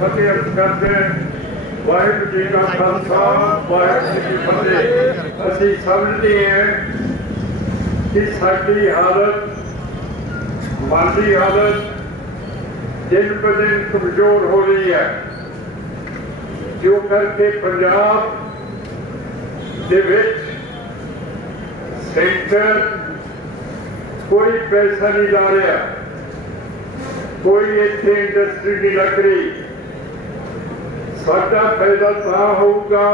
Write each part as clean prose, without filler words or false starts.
फतेह अर्ज करते हैं। वाहिगुरू जी का खालसा वाहिगुरू जी की फतेह। असीं समझते हैं कि साडी हालत मन की हालत दिन ब दिन कमजोर हो रही है, जो करके पंजाब दे विच सेंटर कोई पैसा नहीं ला रहा, कोई इत्थे इंडस्ट्री नहीं लग रही। साडा फायदा तां होगा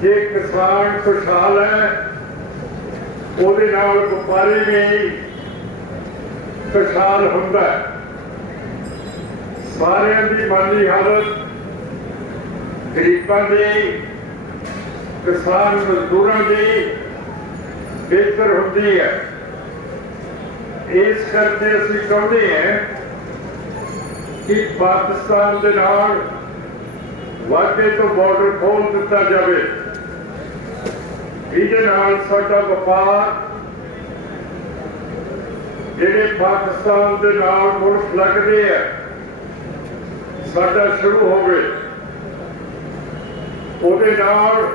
जे किसान खुशहाल है, ਉਹਦੇ ਨਾਲ ਵਪਾਰੀ ਵੀ खुशहाल ਹੁੰਦਾ है। ਸਾਰਿਆਂ ਦੀ ਮਾਲੀ ਹਾਲਤ ਗਰੀਬਾਂ ਦੀ, ਕਿਸਾਨ ਮਜ਼ਦੂਰਾਂ ਦੀ ਬਿਹਤਰ ਹੁੰਦੀ ਹੈ। ਇਸ ਕਰਕੇ ਅਸੀਂ ਚਾਹੁੰਦੇ ਹਾਂ ਕਿ ਪਾਕਿਸਤਾਨ ਦੇ ਨਾਲ ਵਾਧੇ ਤੋਂ ਬਾਰਡਰ ਖੋਲ੍ਹ ਦਿੱਤਾ ਜਾਵੇ। ਇਹਦੇ ਨਾਲ ਸਾਡਾ ਵਪਾਰ ਜਿਹੜੇ ਪਾਕਿਸਤਾਨ ਦੇ ਨਾਲ ਮੁਲਕ ਲੱਗਦੇ ਆ ਸਾਡਾ ਸ਼ੁਰੂ ਹੋਵੇ। ਉਹਦੇ ਨਾਲ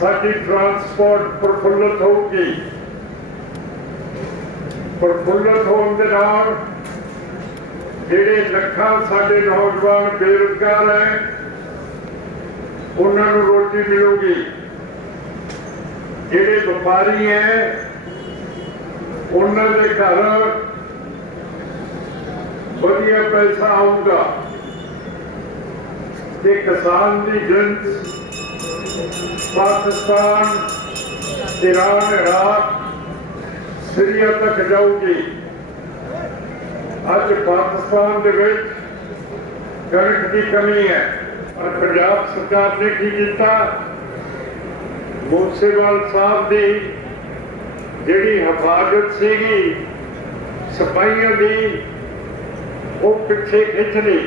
ਸਾਡੀ ਟਰਾਂਸਪੋਰਟ ਪ੍ਰਫੁੱਲਤ ਹੋਊਗੀ। ਪ੍ਰਫੁੱਲਤ ਹੋਣ ਦੇ ਨਾਲ ਜਿਹੜੇ ਲੱਖਾਂ ਸਾਡੇ ਨੌਜਵਾਨ ਬੇਰੁਜ਼ਗਾਰ ਹੈ ਉਹਨਾਂ ਨੂੰ ਰੋਟੀ ਮਿਲੂਗੀ। ਜਿਹੜੇ ਵਪਾਰੀ ਹੈ ਉਹਨਾਂ ਦੇ ਘਰ ਵਧੀਆ ਪੈਸਾ ਆਊਗਾ ਤੇ ਕਿਸਾਨ ਦੀ ਜਿਣਸ ਪਾਕਿਸਤਾਨ, ईरान, इराक, सीरिया तक जाऊगी। अज पाकिस्तान के कणक की कमी है और पंजाब सरकार ने की किया, मूसेवाल साहब की जिहड़ी हिफाजत सीगी सिपाहियों की वो पिछे खिंच ली।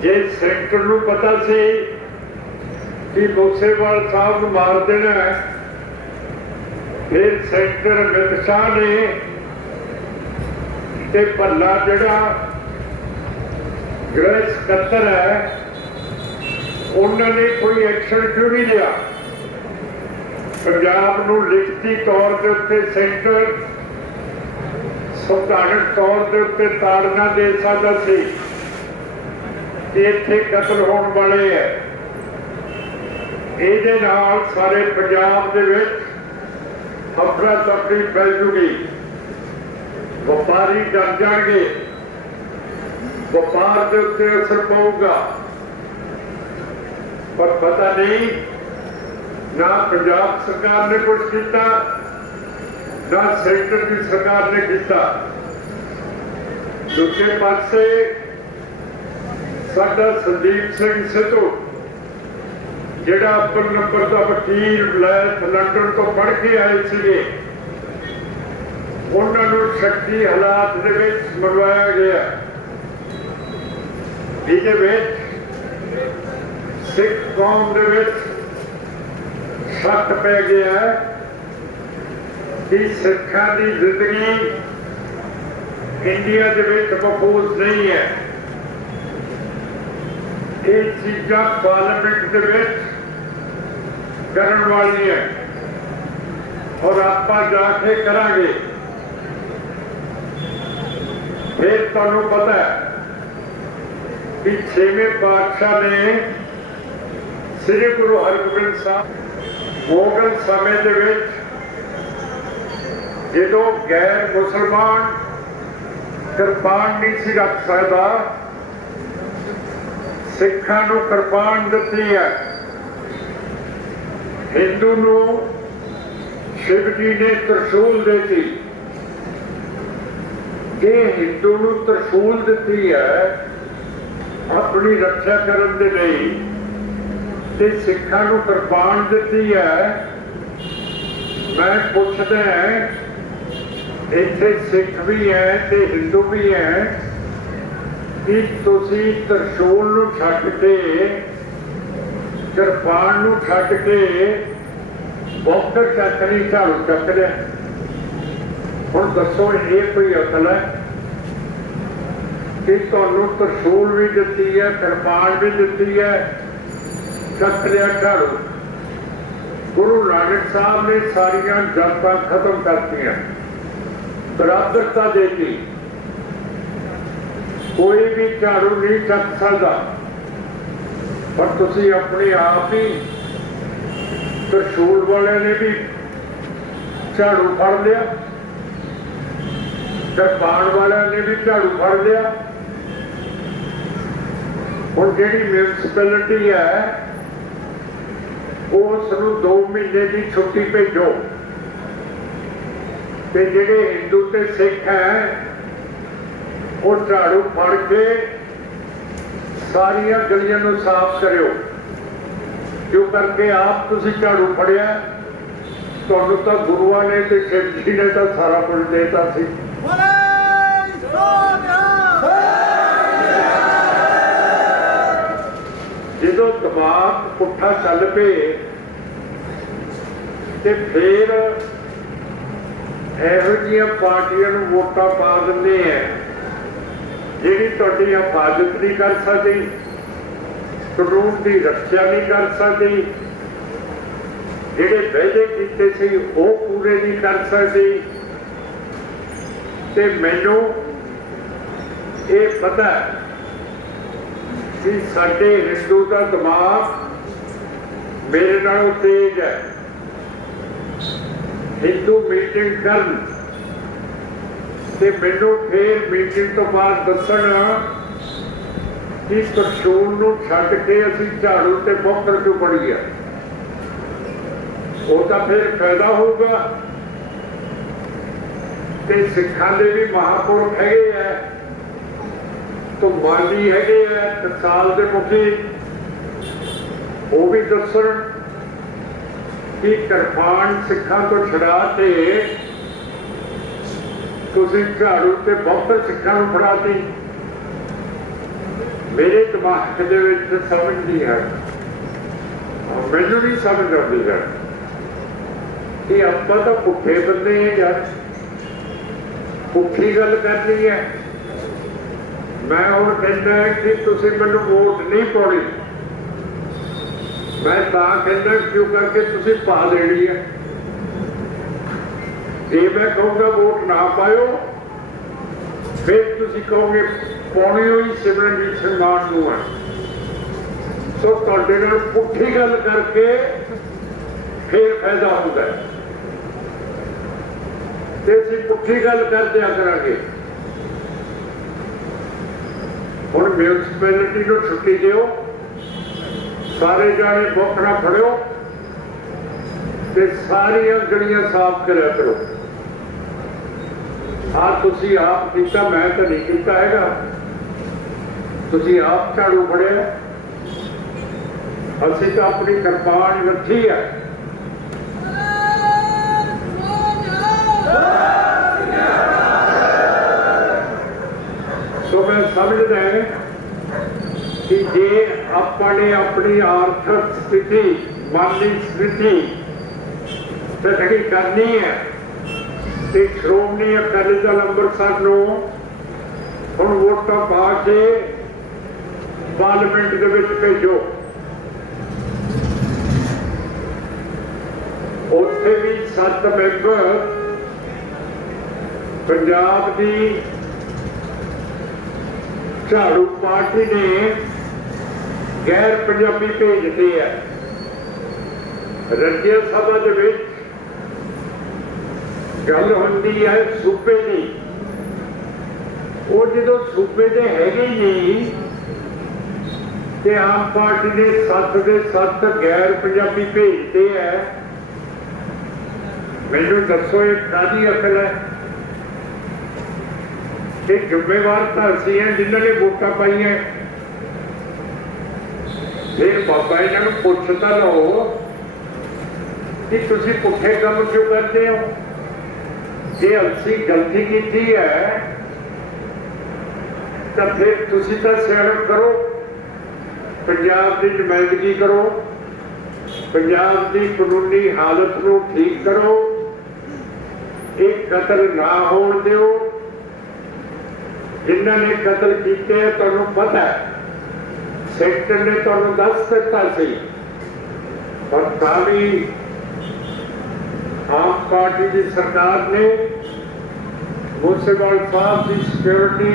जे सैकटर नूं पता सी कि मूसेवाल साहब नूं मार देना है, फिर सैकटर अमित शाह ने ते भल्ला जिहड़ा गृह सकत्तर है उन्होंने कोई एक्शन क्यों नहीं लिया। पंजाब नूं लिखती तौर के उत्ते सैकटर संविधानक तौर के उत्ते ताड़ना दे सकदा सी कि इत्थे कतल होने वाले है। ਇਹਦੇ ਨਾਲ सारे पंजाब दे विच अफरा तफरी फैल जूगी। व्यापारी डर जाएंगे, व्यापार के उत्ते असर पऊगा। पर पता नहीं ना पंजाब सरकार ने कुछ किया ना सेंटर की सरकार ने किया। दूसरे पासे साडा संदीप सिंह सिद्धू जिहड़ा अब्बल नंबर का वकील वलैत लंडन तो पढ़ के आए थे, उन्होंने शक्ति हालात दे विच मरवाया गया। जिहदे विच सिख कौम दे विच शक पै गया कि सिखां दी जिंदगी इंडिया दे विच महफूज नहीं है। ये चीज़ां पार्लियामेंट दे विच करन वाली है और आपां जाके करांगे। फिर तुहानूं पता है कि 6वें पातशाह ने श्री गुरु हरगोबिंद साहब मोगल समय दे विच जदों गैर मुसलमान किरपान नहीं सी रख सकदा, सिखां नूं किरपान दित्ती है। हिंदू नूं शिव जी ने त्रिशूल देती। जे हिंदू नूं त्रिशूल दित्ती है अपनी रक्षा करन दे लई ते सिखां नूं किरपान दित्ती है, मैं पुछदा इत्थे सिख भी है ते हिंदू भी है कि तुसी त्रिशूल नूं छड्ड के किरपान नूं छड्ड के बौकर चक नहीं झाड़ू चक लिया। हुण दसो ये कोई अकल है? कि तुहानू तरसूल भी दिती है, किरपान भी दिती है, चक लिया झाड़ू। गुरु नानक साहब ने सारिया जातां खत्म करतियां, बराबरता देती। कोई भी झाड़ू नहीं चक सकता, पर तुसी अपने आप ही तरसूल वाले ने भी झाड़ू फड़ लिया, किरपान वाले ने भी झाड़ू फड़ लिया। हुण जिहड़ी म्यूनसिपैलिटी है उसनूं 2 महीने की छुट्टी भेजो, ते जिहड़े हिंदू ते सिख है वो झाड़ू फड़ के सारिया गलियां नूं साफ करियो। क्यों करके आप तुसी झाड़ू फड़िया, तुहानूं तां गुरुआं ने ते शिव जी ने तां सारा कुछ देता सी। जदों दिमाग पुट्ठा चल पे ते फिर इहो जिहियां पार्टियां नूं वोटां पा दिंदे हैं जिहड़ी तुहाडी हिफाजत नहीं कर सकदी, कानून की रक्षा नहीं कर सकती, जिहड़े वायदे कीते सी वो पूरे नहीं कर सकती। ते मैनूं ये पता कि साडे हिंदू का दिमाग मेरे नालों तेज है। हिंदू मीटिंग करन ते मैनूं फिर मीटिंग तो बाद दस्सण कि तरसूल नूं छड्ड के असीं झाड़ू ते बौकर क्यों पड़ी है, वो तो फिर फायदा होगा। ते सिखां दे भी महापुरख हैगे है, तो माली हैगे है, टकसाल दे मुखी, वो भी दस्सण कि किरपान सिखां तो छड़ा के तुसीं झाड़ू ते बौकर सिखां नूं फड़ाती। मेरे दिमाग के विच समझ नहीं है, मैनूं नहीं समझ आती है कि आपां तां पुट्ठे बंदे हैं यार, पुट्ठी गल करनी है। मैं हुण कहना कि तुसीं मैनूं वोट नहीं पाउणी, मैं तां कहना क्यों करके तुसीं पा देनी है। जे मैं कहूँगा वोट ना पाओ, फिर तुसीं कहोगे पाउणी होई सिमरनजीत सिंह मान नूं है। सो तुहाडे नाल पुट्ठी गल करके फिर फायदा होंदा है, ते असीं पुट्ठी गल कर दिया करांगे। हुण म्यूनसिपैलिटी नूं छुट्टी दिओ, सारे जाने बौकरा फड़िओ ते सारियां गलियां साफ करिया करो। तुसी आप कीता, मैं तो नहीं कीता हैगा, तुसी आप झाड़ू फड़िया, असीं तो अपनी किरपान रखी है। तो मैं समझदा है कि जे अपने अपनी आर्थिक स्थिति, मानसिक स्थिति तगड़ी करनी है तो श्रोमणी अकाली दल अंमृतसर नूं हुण वोटां पा के पार्लीमेंट दे विच भेजो। उत्थे भी 7 मैंबर पंजाब की झाड़ू पार्टी ने गैर पंजाबी भेजते हैं। राज्य सभा दे विच गल होंदी है सूबे की, वो जो सूबे के हैगे नहीं ते आम पार्टी ने 7 दे 7 गैर पंजाबी भेजते हैं। मैनूं दसो ये काहदी अकल है? कि जिम्मेवार तो असीं हैं जिन्होंने वोटां पाईआं। फिर बाबा इन्हां नूं पुछ तां लओ कि तुसीं पुट्ठे काम क्यों करते हो? जे असीं गलती की है तो फिर तुसीं तां सियाणप करो, पंजाब की नुमाइंदगी करो, पंजाब की कानूनी हालत को ठीक करो, एक कतल ना होण दिओ, जिन्हों ने कतल किए तुहानू पता है, सैक्टर ने तुहानू दस दिता सी, पर ताली आम पार्टी की सरकार ने मूसेवाल साहब की सिक्योरिटी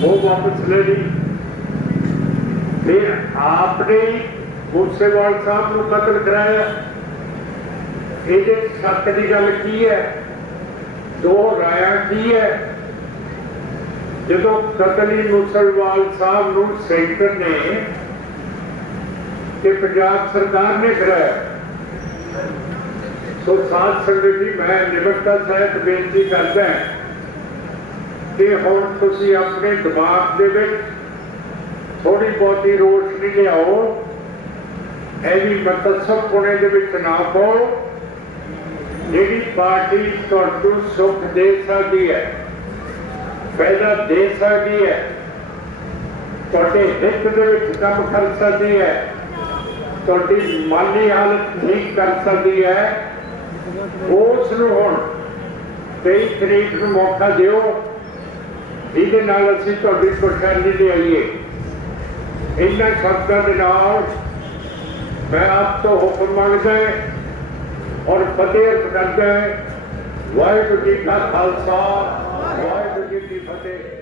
वो वापस ले ली। फिर आपने मूसेवाल साहब को कतल कराया। ये शक की गल की है, दो राया की है। जो कतल ही मूसेवाल साहब को सेंटर ने कि पंजाब सरकार ने कराया, तो साथ संगत जी मैं निमरता सहित बेनती करता कि हुण तुसीं अपने दिमाग दे विच थोड़ी बहुती रोशनी लियाओ, ऐवी मतसब पुणे दे विच ना पाओ। जिहड़ी पार्टी तुहानू सुख दे सकती है, फायदा दे सकती है, तुहाडे हित दे विच काम कर सकती है, तुहाडी माली हालत ठीक कर सकती है, उस नूं हुण 23 तरीक नूं मौका दिओ, जिहदे नाल असीं तुहाडी खुशहाली ले आईए। इन्हां शब्दां दे नाल मैं आप तो हुक्म मंगदा और फतेह अर्ज करदा। वाहिगुरू जी का खालसा, वाहिगुरू जी की फतेह।